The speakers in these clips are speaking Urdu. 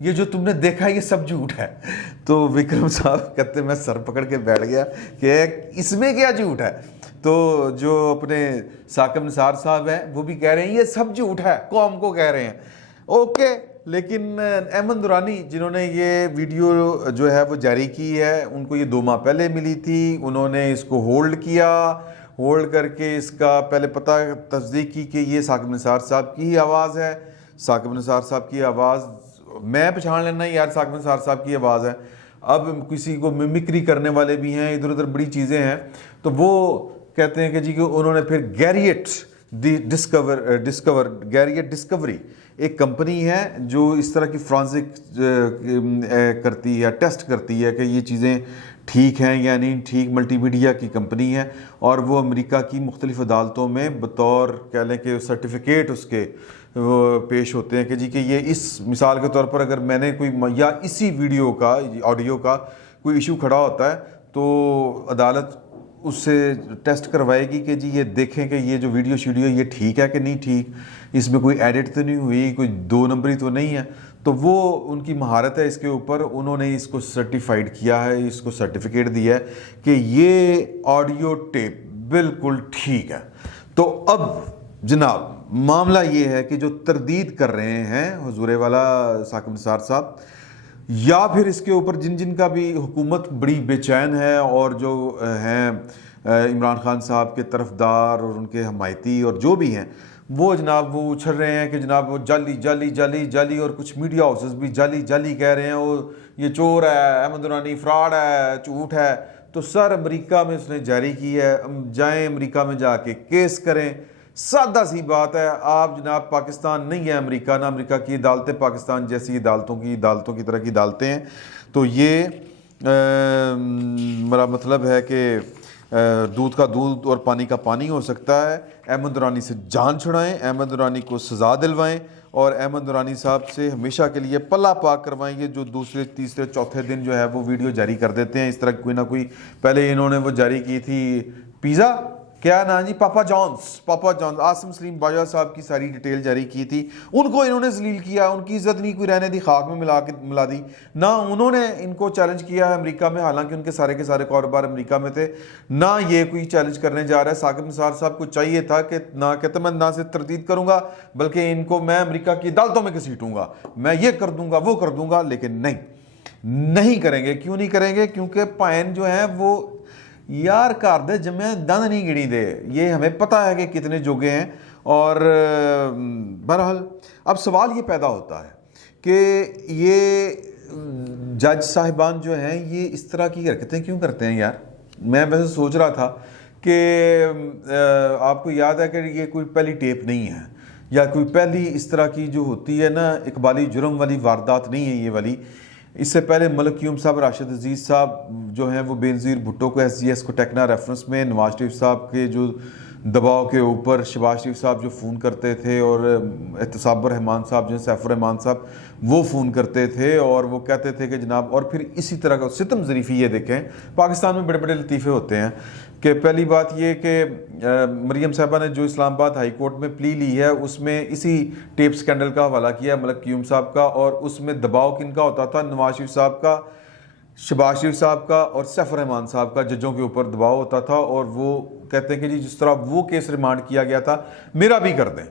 یہ جو تم نے دیکھا یہ سب جھوٹ ہے. تو وکرم صاحب کہتے میں سر پکڑ کے بیٹھ گیا کہ اس میں کیا جھوٹ ہے. تو جو اپنے ثاقب نثار صاحب ہیں وہ بھی کہہ رہے ہیں یہ سب جھوٹ ہے, قوم کو کہہ رہے ہیں. اوکے, لیکن احمد نورانی جنہوں نے یہ ویڈیو جو ہے وہ جاری کی ہے, ان کو یہ 2 ماہ پہلے ملی تھی. انہوں نے اس کو ہولڈ کیا, ہولڈ کر کے اس کا پہلے پتہ تصدیق کی کہ یہ ثاقب نثار صاحب کی ہی آواز ہے. ثاقب نثار صاحب کی آواز میں پہچان لینا یار ثاقب نثار صاحب کی آواز ہے. اب کسی کو ممکری کرنے والے بھی ہیں, ادھر ادھر بڑی چیزیں ہیں. تو وہ کہتے ہیں کہ جی کہ انہوں نے پھر گیریٹ ڈسکوری ایک کمپنی ہے جو اس طرح کی فرانسک کرتی ہے, ٹیسٹ کرتی ہے کہ یہ چیزیں ٹھیک ہیں یا نہیں ٹھیک. ملٹی میڈیا کی کمپنی ہے اور وہ امریکہ کی مختلف عدالتوں میں بطور کہہ لیں کہ سرٹیفکیٹ اس کے پیش ہوتے ہیں کہ جی کہ یہ اس مثال کے طور پر اگر میں نے کوئی یا اسی ویڈیو کا آڈیو کا کوئی ایشو کھڑا ہوتا ہے تو عدالت اس سے ٹیسٹ کروائے گی کہ جی یہ دیکھیں کہ یہ جو ویڈیو شیڈیو یہ ٹھیک ہے کہ نہیں ٹھیک, اس میں کوئی ایڈٹ تو نہیں ہوئی, کوئی 2 نمبری تو نہیں ہے. تو وہ ان کی مہارت ہے اس کے اوپر. انہوں نے اس کو سرٹیفائیڈ کیا ہے, اس کو سرٹیفکیٹ دیا ہے کہ یہ آڈیو ٹیپ بالکل ٹھیک ہے. تو اب جناب معاملہ یہ ہے کہ جو تردید کر رہے ہیں حضور والا ثاقب نثار صاحب, یا پھر اس کے اوپر جن کا بھی حکومت بڑی بے چین ہے اور جو ہیں عمران خان صاحب کے طرفدار اور ان کے حمایتی اور جو بھی ہیں, وہ جناب وہ اچھل رہے ہیں کہ جناب وہ جعلی جعلی جعلی جعلی, اور کچھ میڈیا ہاؤسز بھی جعلی جعلی کہہ رہے ہیں وہ یہ چور ہے, احمد نورانی فراڈ ہے, جھوٹ ہے. تو سر امریکہ میں اس نے جاری کی ہے, جائیں امریکہ میں جا کے کیس کریں. سادہ سی بات ہے. آپ جناب پاکستان نہیں ہے امریکہ, نہ امریکہ کی عدالتیں پاکستان جیسی عدالتوں کی طرح کی عدالتیں ہیں. تو یہ میرا مطلب ہے کہ دودھ کا دودھ اور پانی کا پانی ہو سکتا ہے. احمد نورانی سے جان چھڑائیں, احمد نورانی کو سزا دلوائیں اور احمد نورانی صاحب سے ہمیشہ کے لیے پلہ پاک کروائیں. یہ جو دوسرے تیسرے چوتھے دن جو ہے وہ ویڈیو جاری کر دیتے ہیں اس طرح کوئی نہ کوئی. پہلے انہوں نے وہ جاری کی تھی پیزا, کیا نا جی, پاپا جانز عاصم سلیم باجوہ صاحب کی ساری ڈیٹیل جاری کی تھی. ان کو انہوں نے ذلیل کیا, ان کی عزت نہیں کوئی رہنے دی, خاک میں ملا دی. نہ انہوں نے ان کو چیلنج کیا ہے امریکہ میں, حالانکہ ان کے سارے کاروبار امریکہ میں تھے. نہ یہ کوئی چیلنج کرنے جا رہا ہے. ثاقب نثار صاحب کو چاہیے تھا کہ نہ کہتے میں نہ سے تردید کروں گا بلکہ ان کو میں امریکہ کی عدالتوں میں گھسیٹوں گا, میں یہ کر دوں گا وہ کر دوں گا. لیکن نہیں کریں گے. کیوں نہیں کریں گے؟ کیونکہ پائن جو ہیں وہ یار کر دے جمع دند نہیں گڑی دے. یہ ہمیں پتہ ہے کہ کتنے جوگے ہیں. اور بہرحال اب سوال یہ پیدا ہوتا ہے کہ یہ جج صاحبان جو ہیں یہ اس طرح کی حرکتیں کیوں کرتے ہیں یار. میں ویسے سوچ رہا تھا کہ آپ کو یاد ہے کہ یہ کوئی پہلی ٹیپ نہیں ہے یا کوئی پہلی اس طرح کی جو ہوتی ہے نا اقبالی جرم والی واردات نہیں ہے یہ والی. اس سے پہلے ملک قیوم صاحب, راشد عزیز صاحب جو ہیں وہ بینظیر بھٹو کو SGS کو ٹیکنا ریفرنس میں, نواز شریف صاحب کے جو دباؤ کے اوپر شہباز شریف صاحب جو فون کرتے تھے اور احتساب الرحمان صاحب جو سیف الرحمان صاحب وہ فون کرتے تھے اور وہ کہتے تھے کہ جناب. اور پھر اسی طرح کا ستم ظریفی, یہ دیکھیں پاکستان میں بڑے بڑے لطیفے ہوتے ہیں کہ پہلی بات یہ کہ مریم صاحبہ نے جو اسلام آباد ہائی کورٹ میں پلی لی ہے اس میں اسی ٹیپ سکینڈل کا حوالہ کیا ملک قیوم صاحب کا, اور اس میں دباؤ کن کا ہوتا تھا؟ نواز شریف صاحب کا, شہباز شریف صاحب کا اور سیف الرحمان صاحب کا. ججوں کے اوپر دباؤ ہوتا تھا اور وہ کہتے ہیں کہ جی جس طرح وہ کیس ریمانڈ کیا گیا تھا میرا بھی کر دیں.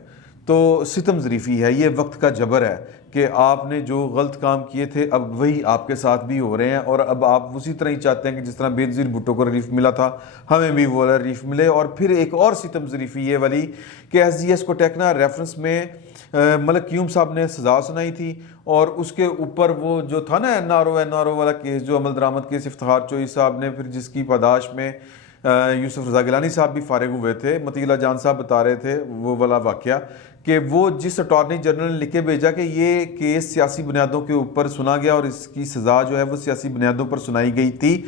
تو ستم ظریفی ہے, یہ وقت کا جبر ہے کہ آپ نے جو غلط کام کیے تھے اب وہی آپ کے ساتھ بھی ہو رہے ہیں, اور اب آپ اسی طرح ہی چاہتے ہیں کہ جس طرح بینظیر بھٹو کو ریلیف ملا تھا ہمیں بھی وہ ریلیف ملے. اور پھر ایک اور ستم ظریفی یہ والی کہ SGS کو ٹیکنا ریفرنس میں ملک قیوم صاحب نے سزا سنائی تھی اور اس کے اوپر وہ جو تھا نا NRO والا کیس جو عمل درآمد کیس افتخار چوئی صاحب نے, پھر جس کی پاداش میں یوسف رضا گیلانی صاحب بھی فارغ ہوئے تھے. مطیلہ جان صاحب بتا رہے تھے وہ والا واقعہ کہ وہ جس اٹارنی جنرل نے لکھ کے بھیجا کہ یہ کیس سیاسی بنیادوں کے اوپر سنا گیا اور اس کی سزا جو ہے وہ سیاسی بنیادوں پر سنائی گئی تھی.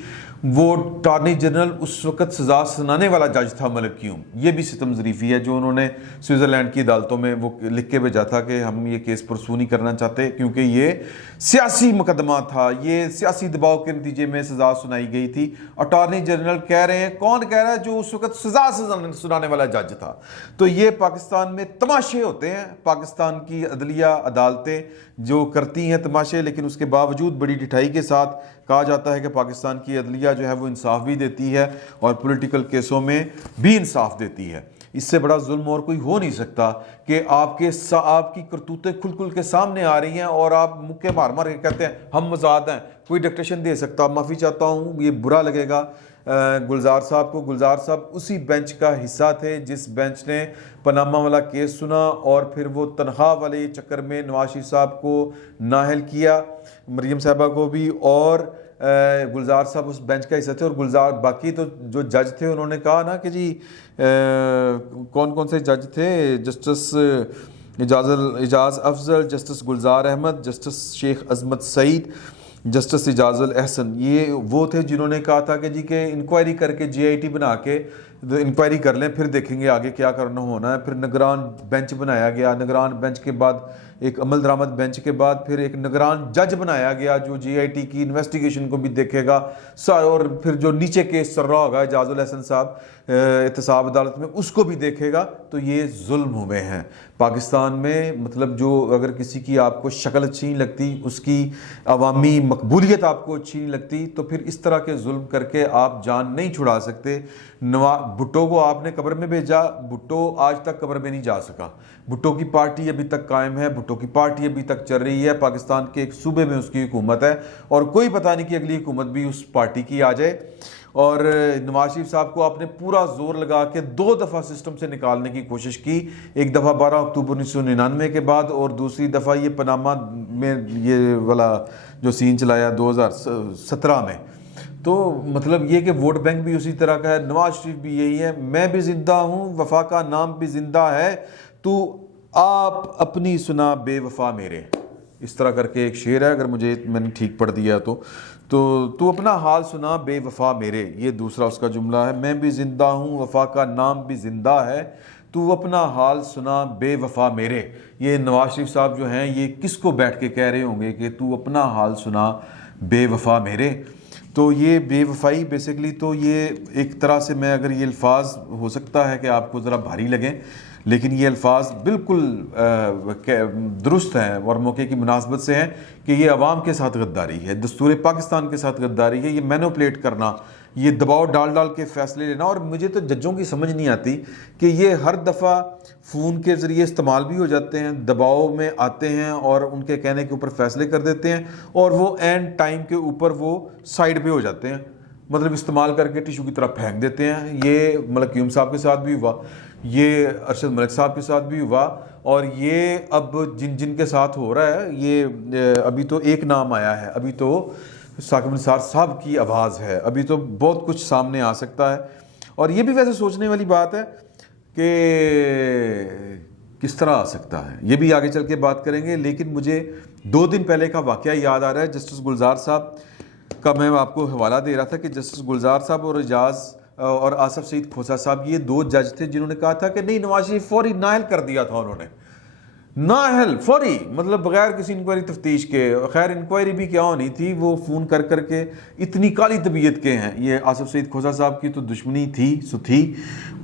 وہ اٹارنی جنرل اس وقت سزا سنانے والا جج تھا ملک قیوم. یہ بھی ستم ظریفی ہے جو انہوں نے سوئٹزرلینڈ کی عدالتوں میں وہ لکھ کے بھیجا تھا کہ ہم یہ کیس پرسو نہیں کرنا چاہتے کیونکہ یہ سیاسی مقدمہ تھا, یہ سیاسی دباؤ کے نتیجے میں سزا سنائی گئی تھی. اٹارنی جنرل کہہ رہے ہیں, کون کہہ رہا ہے؟ جو اس وقت سزا سنانے والا جج تھا. تو یہ پاکستان میں تماشے ہوتے ہیں پاکستان کی عدلیہ عدالتیں جو کرتی ہیں تماشے، لیکن اس کے باوجود بڑی ڈٹھائی کے ساتھ کہا جاتا ہے کہ پاکستان کی عدلیہ جو ہے وہ انصاف بھی دیتی ہے اور پولیٹیکل کیسوں میں بھی انصاف دیتی ہے۔ اس سے بڑا ظلم اور کوئی ہو نہیں سکتا کہ آپ کی کرتوتیں کھل کے سامنے آ رہی ہیں اور آپ مکے مار مار کے کہتے ہیں ہم آزاد ہیں، کوئی ڈکٹیشن دے سکتا۔ معافی چاہتا ہوں، یہ برا لگے گا گلزار صاحب کو۔ گلزار صاحب اسی بینچ کا حصہ تھے جس بینچ نے پاناما والا کیس سنا اور پھر وہ تنخواہ والے چکر میں نواز شریف صاحب کو نااہل کیا، مریم صاحبہ کو بھی، اور گلزار صاحب اس بینچ کا حصہ تھے۔ اور گلزار باقی تو جو جج تھے انہوں نے کہا نا کہ جی کون سے جج تھے، جسٹس اعجاز افضل، جسٹس گلزار احمد، جسٹس شیخ عظمت سعید، جسٹس اعجاز الاحسن، یہ وہ تھے جنہوں نے کہا تھا کہ جی کہ انکوائری کر کے جی آئی ٹی بنا کے انکوائری کر لیں، پھر دیکھیں گے آگے کیا کرنا ہونا ہے۔ پھر نگران بینچ بنایا گیا، نگران بینچ کے بعد ایک عمل درآمد بینچ کے بعد پھر ایک نگران جج بنایا گیا جو جی آئی ٹی کی انویسٹیگیشن کو بھی دیکھے گا، اور پھر جو نیچے کیس چل رہا ہوگا اعجاز الاحسن صاحب احتساب عدالت میں اس کو بھی دیکھے گا۔ تو یہ ظلم ہوئے ہیں پاکستان میں، مطلب جو اگر کسی کی آپ کو شکل اچھی نہیں لگتی، اس کی عوامی مقبولیت آپ کو اچھی نہیں لگتی، تو پھر اس طرح کے ظلم کر کے آپ جان نہیں چھڑا سکتے۔ بھٹو کو آپ نے قبر میں بھیجا، بھٹو آج تک قبر میں نہیں جا سکا، بھٹو کی پارٹی ابھی تک قائم ہے، بھٹو کی پارٹی ابھی تک چل رہی ہے، پاکستان کے ایک صوبے میں اس کی حکومت ہے، اور کوئی پتہ نہیں کہ اگلی حکومت بھی اس پارٹی کی آ جائے۔ اور نواز شریف صاحب کو آپ نے پورا زور لگا کے 2 دفعہ سسٹم سے نکالنے کی کوشش کی، ایک دفعہ 12 اکتوبر 1999 کے بعد، اور دوسری دفعہ یہ پاناما میں یہ والا جو سین چلایا 2017 میں۔ تو مطلب یہ کہ ووٹ بینک بھی اسی طرح کا ہے، نواز شریف بھی یہی ہے، میں بھی زندہ ہوں، وفا کا نام بھی زندہ ہے، تو آپ اپنی سنا بے وفا میرے، اس طرح کر کے ایک شعر ہے، اگر میں نے ٹھیک پڑھ دیا تو اپنا حال سنا بے وفا میرے، یہ دوسرا اس کا جملہ ہے، میں بھی زندہ ہوں، وفا کا نام بھی زندہ ہے، تو اپنا حال سنا بے وفا میرے۔ یہ نواز شریف صاحب جو ہیں یہ کس کو بیٹھ کے کہہ رہے ہوں گے کہ تو اپنا حال سنا بے وفا میرے؟ تو یہ بے وفائی بیسیکلی تو یہ ایک طرح سے، میں اگر یہ الفاظ ہو سکتا ہے کہ آپ کو ذرا بھاری لگیں، لیکن یہ الفاظ بالکل درست ہیں اور موقع کی مناسبت سے ہیں کہ یہ عوام کے ساتھ غداری ہے، دستور پاکستان کے ساتھ غداری ہے، یہ مینوپلیٹ کرنا، یہ دباؤ ڈال کے فیصلے لینا۔ اور مجھے تو ججوں کی سمجھ نہیں آتی کہ یہ ہر دفعہ فون کے ذریعے استعمال بھی ہو جاتے ہیں، دباؤ میں آتے ہیں اور ان کے کہنے کے اوپر فیصلے کر دیتے ہیں، اور وہ اینڈ ٹائم کے اوپر وہ سائڈ پہ ہو جاتے ہیں، مطلب استعمال کر کے ٹیشو کی طرح پھینک دیتے ہیں۔ یہ ملک قیوم صاحب کے ساتھ بھی ہوا، یہ ارشد ملک صاحب کے ساتھ بھی ہوا، اور یہ اب جن کے ساتھ ہو رہا ہے، یہ ابھی تو ایک نام آیا ہے، ابھی تو ثاقب نثار صاحب کی آواز ہے، ابھی تو بہت کچھ سامنے آ سکتا ہے۔ اور یہ بھی ویسے سوچنے والی بات ہے کہ کس طرح آ سکتا ہے، یہ بھی آگے چل کے بات کریں گے۔ لیکن مجھے 2 دن پہلے کا واقعہ یاد آ رہا ہے، جسٹس گلزار صاحب کا میں آپ کو حوالہ دے رہا تھا کہ جسٹس گلزار صاحب اور اعجاز اور آصف سعید کھوسہ صاحب، یہ 2 جج تھے جنہوں نے کہا تھا کہ نہیں، نواز شریف فوری نااہل کر دیا تھا انہوں نے، نااہل فوری، مطلب بغیر کسی انکوائری تفتیش کے۔ خیر انکوائری بھی کیا ہونی تھی، وہ فون کر کے اتنی کالی طبیعت کے ہیں۔ یہ آصف سعید کھوسہ صاحب کی تو دشمنی تھی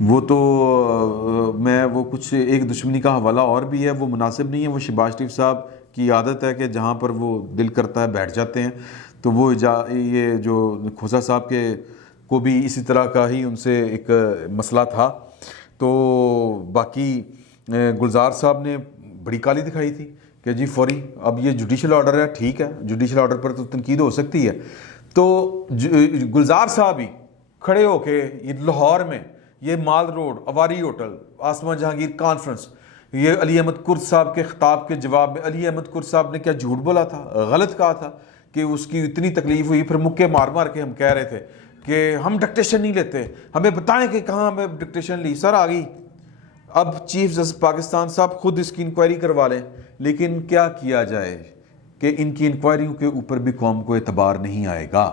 وہ تو میں وہ کچھ ایک دشمنی کا حوالہ اور بھی ہے، وہ مناسب نہیں ہے، وہ شہباز شریف صاحب کی عادت ہے کہ جہاں پر وہ دل کرتا ہے بیٹھ جاتے ہیں، تو وہ یہ جو کھوسہ صاحب کے کو بھی اسی طرح کا ہی ان سے ایک مسئلہ تھا۔ تو باقی گلزار صاحب نے بڑی کالی دکھائی تھی کہ جی فوری، اب یہ جوڈیشل آرڈر ہے، ٹھیک ہے، جوڈیشل آرڈر پر تو تنقید ہو سکتی ہے۔ تو گلزار صاحب ہی کھڑے ہو کے لاہور میں یہ مال روڈ، اواری ہوٹل، آسمان جہانگیر کانفرنس، یہ علی احمد کرد صاحب کے خطاب کے جواب میں علی احمد کرد صاحب نے کیا جھوٹ بولا تھا، غلط کہا تھا کہ اس کی اتنی تکلیف ہوئی، پھر مکے مار کے ہم کہہ رہے تھے کہ ہم ڈکٹیشن نہیں لیتے، ہمیں بتائیں کہ کہاں ہمیں ڈکٹیشن لی، سر آ گئی۔ اب چیف جسٹس پاکستان صاحب خود اس کی انکوائری کروا لیں، لیکن کیا کیا جائے کہ ان کی انکوائریوں کے اوپر بھی قوم کو اعتبار نہیں آئے گا۔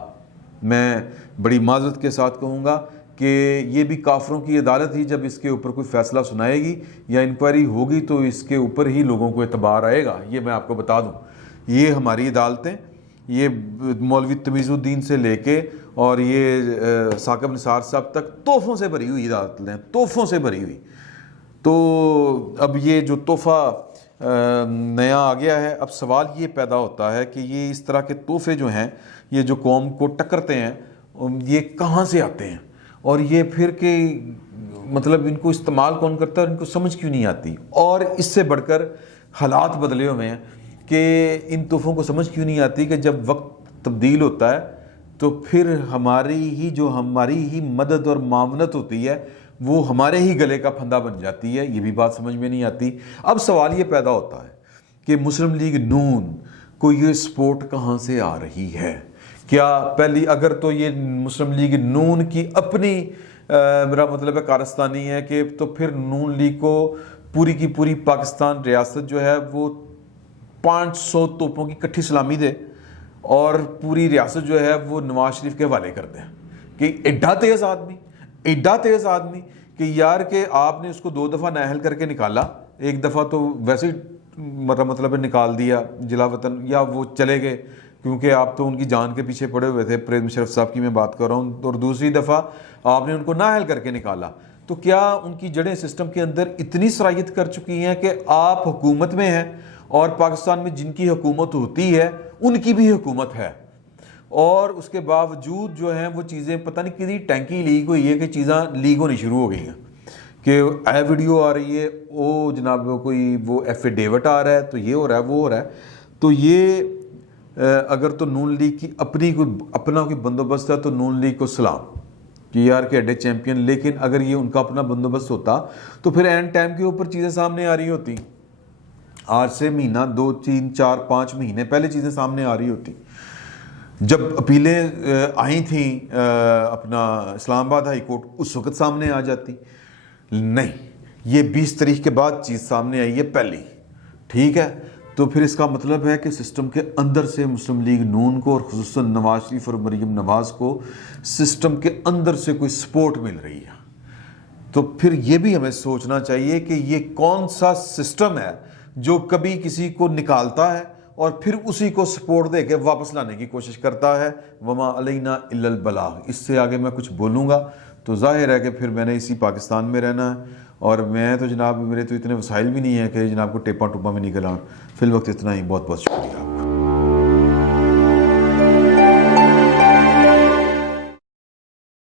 میں بڑی معذرت کے ساتھ کہوں گا کہ یہ بھی کافروں کی عدالت ہی جب اس کے اوپر کوئی فیصلہ سنائے گی یا انکوائری ہوگی تو اس کے اوپر ہی لوگوں کو اعتبار آئے گا، یہ میں آپ کو بتا دوں۔ یہ ہماری عدالتیں، یہ مولوی تمیز الدین سے لے کے اور یہ ثاقب نثار صاحب تک تحفوں سے بھری ہوئی عدالتیں، تحفوں سے بھری ہوئی، تو اب یہ جو تحفہ نیا آ گیا ہے، اب سوال یہ پیدا ہوتا ہے کہ یہ اس طرح کے تحفے جو ہیں یہ جو قوم کو ٹکرتے ہیں یہ کہاں سے آتے ہیں، اور یہ پھر کہ مطلب ان کو استعمال کون کرتا ہے اور ان کو سمجھ کیوں نہیں آتی، اور اس سے بڑھ کر حالات بدلے ہوئے ہیں کہ ان تحفوں کو سمجھ کیوں نہیں آتی کہ جب وقت تبدیل ہوتا ہے تو پھر ہماری ہی مدد اور معاونت ہوتی ہے وہ ہمارے ہی گلے کا پھندا بن جاتی ہے، یہ بھی بات سمجھ میں نہیں آتی۔ اب سوال یہ پیدا ہوتا ہے کہ مسلم لیگ نون کو یہ سپورٹ کہاں سے آ رہی ہے؟ کیا پہلی اگر تو یہ مسلم لیگ نون کی اپنی میرا مطلب ہے کارستانی ہے کہ تو پھر نون لیگ کو پوری کی پوری پاکستان ریاست جو ہے وہ 500 توپوں کی کٹھی سلامی دے اور پوری ریاست جو ہے وہ نواز شریف کے حوالے کر دیں کہ ایڈا تیز آدمی کہ یار کہ آپ نے اس کو 2 دفعہ نااہل کر کے نکالا، ایک دفعہ تو ویسے ہی مطلب نکال دیا جلا وطن، یا وہ چلے گئے کیونکہ آپ تو ان کی جان کے پیچھے پڑے ہوئے تھے، پرویز مشرف صاحب کی میں بات کر رہا ہوں، اور دوسری دفعہ آپ نے ان کو نااہل کر کے نکالا۔ تو کیا ان کی جڑیں سسٹم کے اندر اتنی صلاحیت کر چکی ہیں کہ آپ حکومت میں ہیں اور پاکستان میں جن کی حکومت ہوتی ہے ان کی بھی حکومت ہے، اور اس کے باوجود جو ہیں وہ چیزیں پتہ نہیں کتنی ٹینکی لیگ ہوئی ہے کہ چیزیں لیگ ہونی شروع ہو گئی ہیں کہ اے ویڈیو آ رہی ہے، او جناب کوئی وہ ایفیڈیوٹ آ رہا ہے، تو یہ ہو رہا ہے وہ ہو رہا ہے۔ تو یہ اگر تو نون لیگ کی اپنا کوئی بندوبست ہے تو نون لیگ کو سلام کہ یار کے ایڈے چیمپئن، لیکن اگر یہ ان کا اپنا بندوبست ہوتا تو پھر اینڈ ٹائم کے اوپر چیزیں سامنے آ رہی ہوتی، آج سے مہینہ 2 3 4 5 مہینے پہلے چیزیں سامنے آ رہی ہوتی۔ جب اپیلیں آئی تھیں اپنا اسلام آباد ہائی کورٹ، اس وقت سامنے آ جاتی، نہیں، یہ 20 تاریخ کے بعد چیز سامنے آئی ہے پہلی، ٹھیک ہے؟ تو پھر اس کا مطلب ہے کہ سسٹم کے اندر سے مسلم لیگ نون کو اور خصوصاً نواز شریف اور مریم نواز کو سسٹم کے اندر سے کوئی سپورٹ مل رہی ہے۔ تو پھر یہ بھی ہمیں سوچنا چاہیے کہ یہ کون سا سسٹم ہے جو کبھی کسی کو نکالتا ہے اور پھر اسی کو سپورٹ دے کے واپس لانے کی کوشش کرتا ہے، وما علینا الا البلاغ۔ اس سے آگے میں کچھ بولوں گا تو ظاہر ہے کہ پھر میں نے اسی پاکستان میں رہنا ہے، اور میں تو جناب میرے تو اتنے وسائل بھی نہیں ہیں کہ جناب کو ٹیپا ٹوپا میں نکل آؤں۔ فی الوقت اتنا ہی، بہت بہت شکریہ۔